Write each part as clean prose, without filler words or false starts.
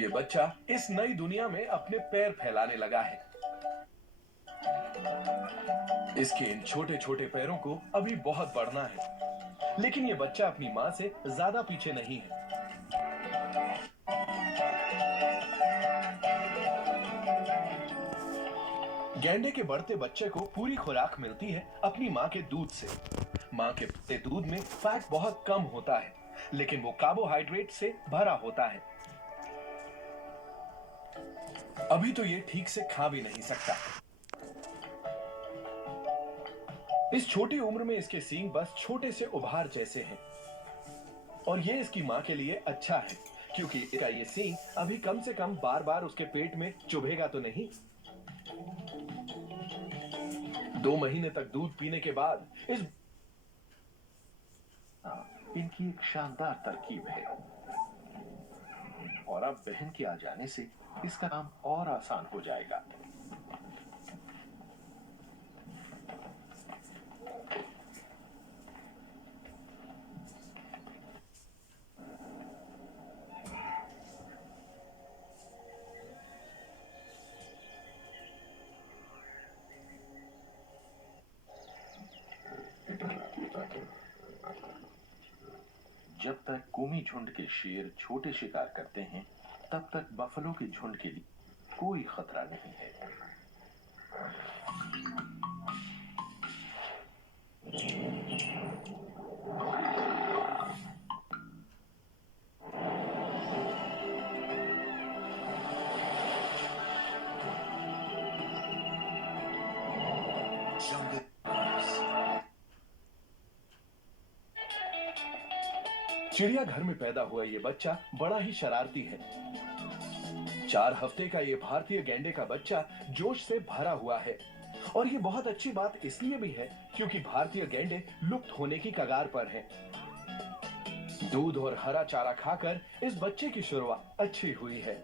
ये बच्चा इस नई दुनिया में अपने पैर फैलाने लगा है। इसके इन छोटे छोटे पैरों को अभी बहुत बढ़ना है, लेकिन ये बच्चा अपनी माँ से ज्यादा पीछे नहीं है। गैंडे के बढ़ते बच्चे को पूरी खुराक मिलती है अपनी माँ के दूध से। माँ के दूध में फैट बहुत कम होता है, लेकिन वो कार्बोहाइड्रेट से भरा होता है। अभी तो ये ठीक से खा भी नहीं सकता। इस छोटी उम्र में इसके सींग बस छोटे से उभार जैसे हैं, और ये इसकी माँ के लिए अच्छा है, क्योंकि इसका ये सींग अभी कम से कम बार बार उसके पेट में चुभेगा तो नहीं। 2 महीने तक दूध पीने के बाद इनकी एक शानदार तरकीब है, और अब बहन के आ जाने से इसका काम और आसान हो जाएगा। जब तक कूमी झुंड के शेर छोटे शिकार करते हैं, तब तक बफलो के झुंड के लिए कोई खतरा नहीं है। चिड़ियाघर में पैदा हुआ ये बच्चा बड़ा ही शरारती है। 4 हफ्ते का ये भारतीय गैंडे का बच्चा जोश से भरा हुआ है, और ये बहुत अच्छी बात इसलिए भी है क्योंकि भारतीय गैंडे लुप्त होने की कगार पर हैं। दूध और हरा चारा खाकर इस बच्चे की शुरुआत अच्छी हुई है।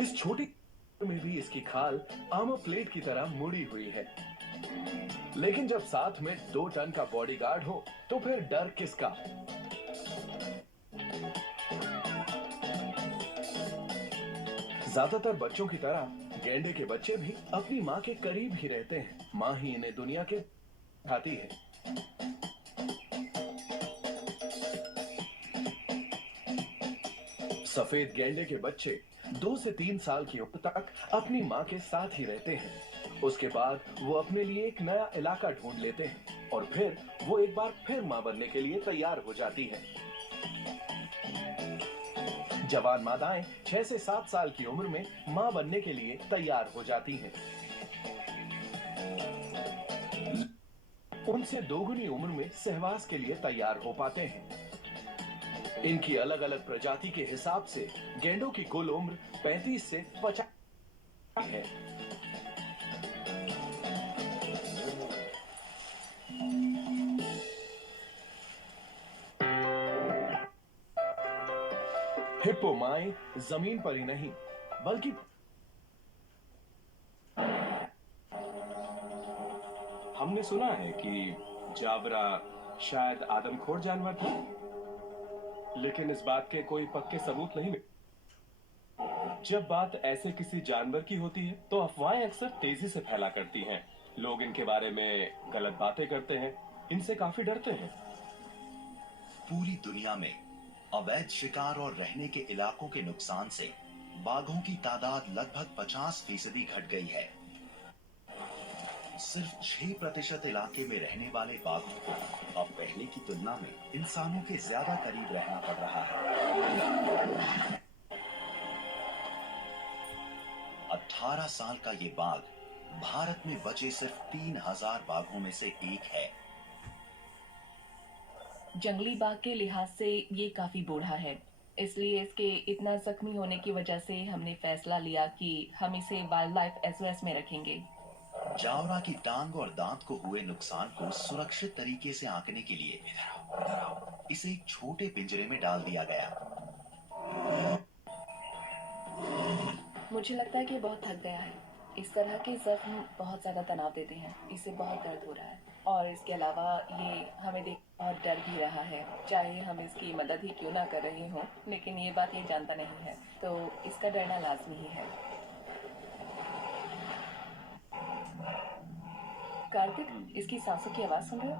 इस छोटी में भी इसकी खाल आर्मर प्लेट की तरह मुड़ी हुई है, लेकिन जब साथ में 2 टन का बॉडीगार्ड हो तो फिर डर किसका। ज्यादातर बच्चों की तरह गैंडे के बच्चे भी अपनी माँ के करीब ही रहते हैं। माँ ही इन्हें दुनिया के खाती है। सफेद गैंडे के बच्चे 2 से 3 साल की उम्र तक अपनी माँ के साथ ही रहते हैं। उसके बाद वो अपने लिए एक नया इलाका ढूंढ लेते हैं, और फिर वो एक बार फिर माँ बनने के लिए तैयार हो जाती हैं। जवान मादाएं 6 से 7 साल की उम्र में माँ बनने के लिए तैयार हो जाती हैं। उनसे दोगुनी उम्र में सहवास के लिए तैयार हो पाते हैं। इनकी अलग अलग प्रजाति के हिसाब से गैंडों की कुल उम्र 35 से 50 है। हिप्पो माए जमीन पर ही नहीं बल्कि हमने सुना है कि जाबरा शायद आदमखोर जानवर था, लेकिन इस बात के कोई पक्के सबूत नहीं मिले। जब बात ऐसे किसी जानवर की होती है तो अफवाहें अक्सर तेजी से फैला करती हैं। लोग इनके बारे में गलत बातें करते हैं, इनसे काफी डरते हैं। पूरी दुनिया में अवैध शिकार और रहने के इलाकों के नुकसान से बाघों की तादाद लगभग 50% घट गई है। सिर्फ 6% इलाके में रहने वाले बाघों को अब पहले की तुलना में इंसानों के ज्यादा करीब रहना पड़ रहा है। 18 साल का ये बाघ भारत में बचे सिर्फ 3000 बाघों में से एक है। जंगली बाघ के लिहाज से ये काफी बूढ़ा है, इसलिए इसके इतना जख्मी होने की वजह से हमने फैसला लिया कि हम इसे वाइल्ड लाइफ एसओएस में रखेंगे। जावरा की टांग और दांत को हुए नुकसान को सुरक्षित तरीके से आंकने के लिए इसे एक छोटे पिंजरे में डाल दिया गया। मुझे लगता है कि बहुत थक गया है। इस तरह के जख्म बहुत ज्यादा तनाव देते हैं। इसे बहुत दर्द हो रहा है और इसके अलावा ये हमें देख बहुत डर भी रहा है, चाहे हम इसकी मदद ही क्यों ना कर रहे हों, लेकिन ये बात ये जानता नहीं है, तो इसका डरना लाजमी ही है। कार्तिक, इसकी सांसों की आवाज सुन रहे हो?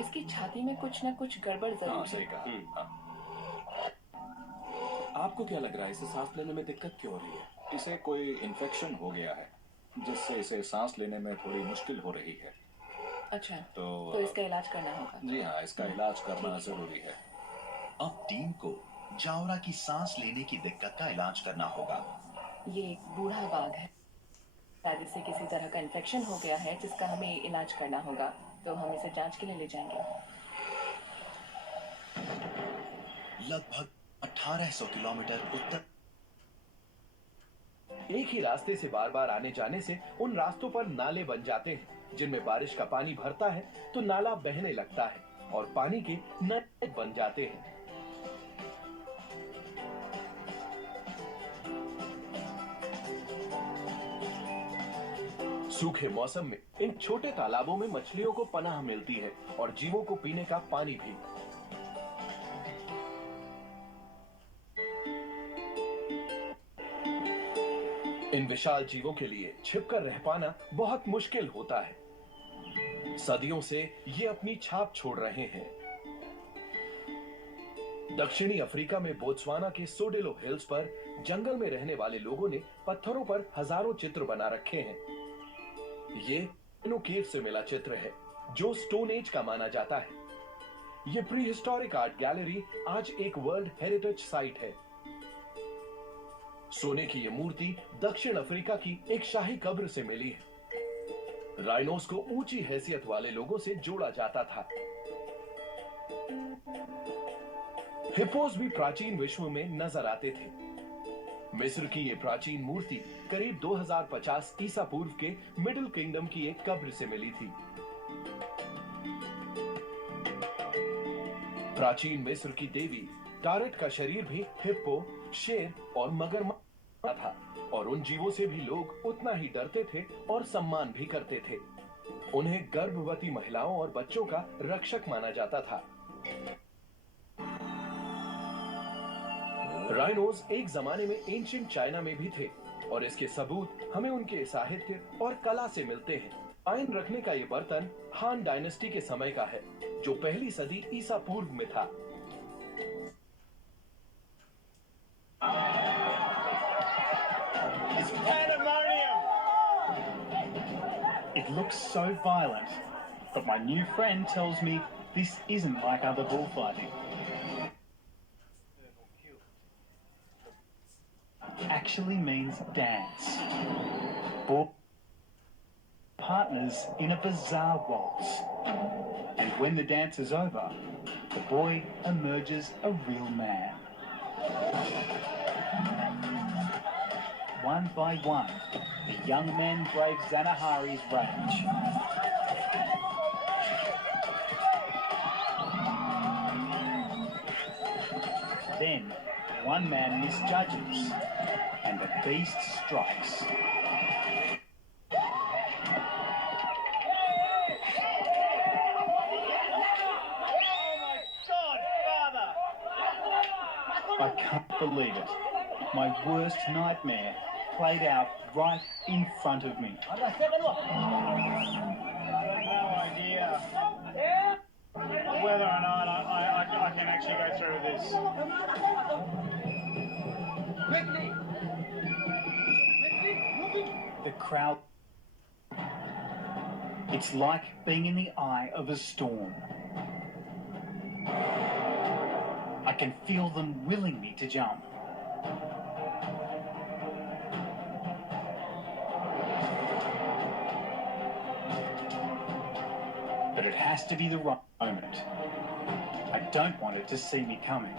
इसकी छाती में कुछ ना कुछ गड़बड़ हाँ, जरूर सही है। कहा। आपको क्या लग रहा है, इसे सांस लेने में दिक्कत क्यों हो रही है? इसे कोई इन्फेक्शन हो गया है जिससे इसे सांस लेने में थोड़ी मुश्किल हो रही है। अच्छा, तो तो इसका इलाज करना होगा। जी हाँ, इसका इलाज करना जरूरी है। अब टीम को जावरा की सांस लेने की दिक्कत का इलाज करना होगा। ये एक बूढ़ा बाघ है, शायद इसे किसी तरह का इन्फेक्शन हो गया है जिसका हमें इलाज करना होगा, तो हम इसे जांच के लिए ले जाएंगे। लगभग 1800 किलोमीटर उत्तर एक ही रास्ते से बार बार आने जाने से उन रास्तों पर नाले बन जाते हैं, जिनमें बारिश का पानी भरता है तो नाला बहने लगता है और पानी के नल बन जाते हैं। सूखे मौसम में इन छोटे तालाबों में मछलियों को पनाह मिलती है और जीवों को पीने का पानी भी। इन विशाल जीवों के लिए छिपकर रह पाना बहुत मुश्किल होता है। सदियों से ये अपनी छाप छोड़ रहे हैं। दक्षिणी अफ्रीका में बोत्सवाना के सोडेलो हिल्स पर जंगल में रहने वाले लोगों ने पत्थरों पर हजारों चित्र बना रखे हैं। ये इनो केव से मिला चित्र है, जो स्टोन एज का माना जाता है। ये प्री हिस्टोरिक आर्ट गैलरी आज एक वर्ल्ड हेरिटेज साइट है। सोने की ये मूर्ति दक्षिण अफ्रीका की एक शाही कब्र से मिली है। राइनोस को ऊंची हैसियत वाले लोगों से जोड़ा जाता था। हिप्पोस भी प्राचीन विश्व में नजर आते थे। मिस्र की ये प्राचीन मूर्ति करीब 2050 ईसा पूर्व के मिडिल किंगडम की एक कब्र से मिली थी। प्राचीन मिस्र की देवी टारेट का शरीर भी हिप्पो, शेर और मगरमच्छ था, और उन जीवों से भी लोग उतना ही डरते थे और सम्मान भी करते थे। उन्हें गर्भवती महिलाओं और बच्चों का रक्षक माना जाता था। राइनोस एक जमाने में एंशिएंट चाइना में भी थे, और इसके सबूत हमें उनके साहित्य और कला से मिलते हैं। आयन रखने का ये बर्तन हान डायनेस्टी के समय का है, जो पहली सदी ईसा पूर्व में था। It's pandemonium! It looks so violent, but my new friend tells me this isn't like other bullfighting. Actually means dance. Or partners in a bizarre waltz. And when the dance is over, the boy emerges a real man. One by one, the young men brave Zanahari's rage. Then, one man misjudges, and the beast strikes. I can't believe it. My worst nightmare played out right in front of me. I have no idea whether or not I can actually go through with this. The crowd. It's like being in the eye of a storm. I can feel them willing me to jump. But it has to be the right moment. I don't want it to see me coming.